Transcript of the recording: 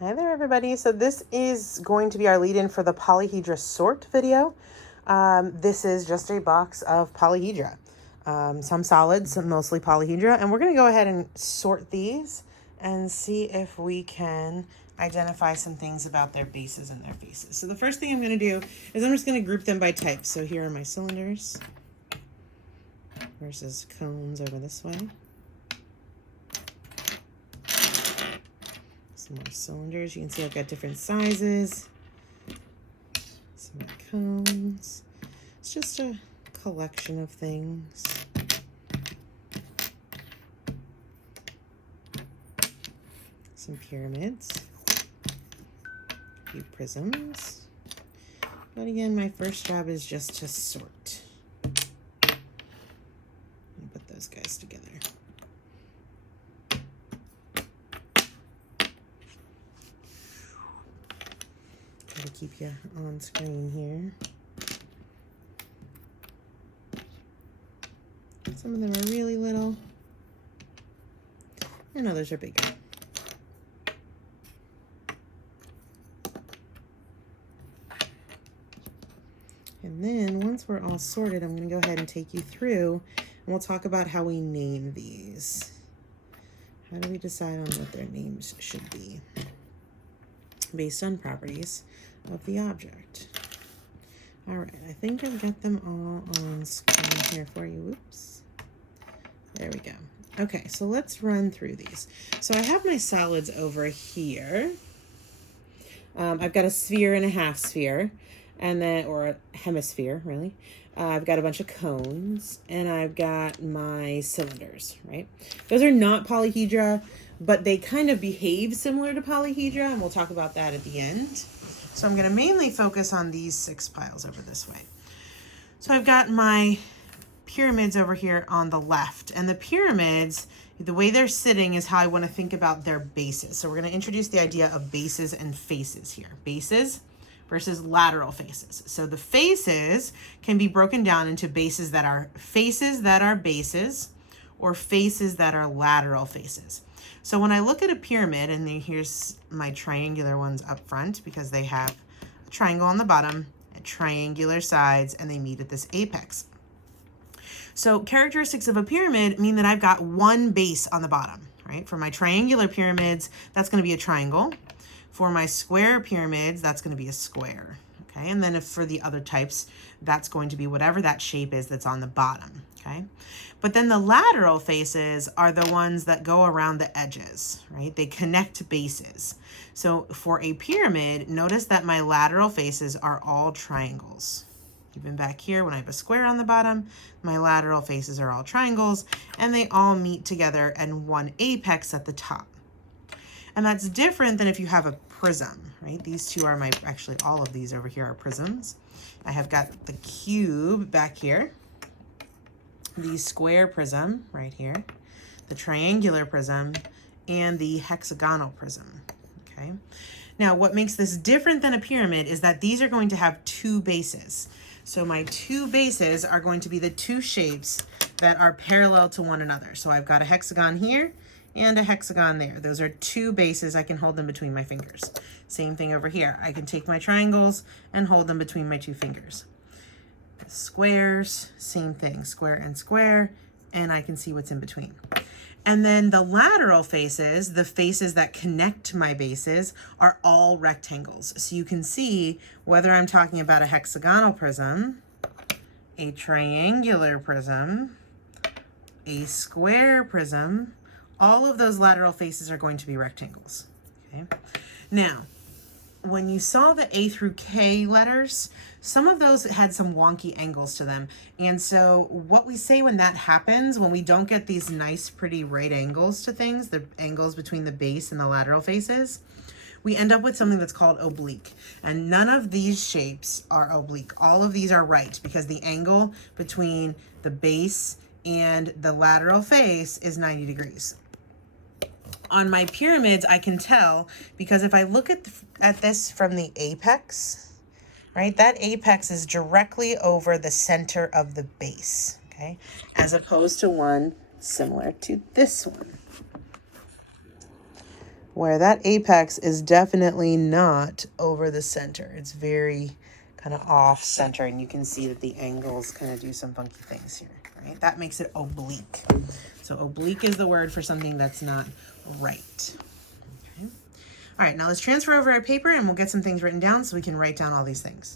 Hi there, everybody. So this is going to be our lead-in for the Polyhedra sort video. This is just a box of Polyhedra. Some solids, some mostly Polyhedra. And we're going to go ahead and sort these and see if we can identify some things about their bases and their faces. So the first thing I'm going to do is I'm just going to group them by type. So here are my cylinders versus cones over this way. Some more cylinders. You can see I've got different sizes. Some more cones. It's just a collection of things. Some pyramids. A few prisms. But again, my first job is just to sort. And put those guys together. To keep you on screen here. Some of them are really little, and others are bigger. And then once we're all sorted, I'm going to go ahead and take you through, and we'll talk about how we name these. How do we decide on what their names should be based on properties of the object? All right, I think I've got them all on screen here for you. Oops. There we go. Okay, so let's run through these. So I have my solids over here. I've got a sphere and a half sphere, and then, or a hemisphere, really. I've got a bunch of cones, and I've got my cylinders, right? Those are not Polyhedra, but they kind of behave similar to Polyhedra, and we'll talk about that at the end. So I'm going to mainly focus on these 6 piles over this way. So I've got my pyramids over here on the left, and the pyramids, the way they're sitting is how I want to think about their bases. So we're going to introduce the idea of bases and faces here. Bases versus lateral faces. So the faces can be broken down into bases that are bases or faces that are lateral faces. So when I look at a pyramid, and here's my triangular ones up front because they have a triangle on the bottom, triangular sides, and they meet at this apex. So characteristics of a pyramid mean that I've got one base on the bottom, right? For my triangular pyramids, that's going to be a triangle. For my square pyramids, that's going to be a square, okay? And then if for the other types, that's going to be whatever that shape is that's on the bottom, okay? But then the lateral faces are the ones that go around the edges, right? They connect bases. So for a pyramid, notice that my lateral faces are all triangles. Even back here, when I have a square on the bottom, my lateral faces are all triangles, and they all meet together in one apex at the top. And that's different than if you have a prism, right? These two are actually all of these over here are prisms. I have got the cube back here, the square prism right here, the triangular prism, and the hexagonal prism, okay? Now, what makes this different than a pyramid is that these are going to have 2 bases. So my 2 bases are going to be the 2 shapes that are parallel to one another. So I've got a hexagon here and a hexagon there. Those are 2 bases. I can hold them between my fingers. Same thing over here. I can take my triangles and hold them between my 2 fingers. Squares, same thing, square and square, and I can see what's in between. And then the lateral faces, the faces that connect my bases, are all rectangles. So you can see whether I'm talking about a hexagonal prism, a triangular prism, a square prism, all of those lateral faces are going to be rectangles, okay? Now, when you saw the A through K letters, some of those had some wonky angles to them. And so what we say when that happens, when we don't get these nice, pretty right angles to things, the angles between the base and the lateral faces, we end up with something that's called oblique. And none of these shapes are oblique. All of these are right because the angle between the base and the lateral face is 90 degrees. On my pyramids, I can tell because if I look at this from the apex, right, that apex is directly over the center of the base, okay, as opposed to one similar to this one. where that apex is definitely not over the center. It's very kind of off center, and you can see that the angles kind of do some funky things here, right? That makes it oblique. So oblique is the word for something that's not right. Okay. All right, now let's transfer over our paper and we'll get some things written down so we can write down all these things.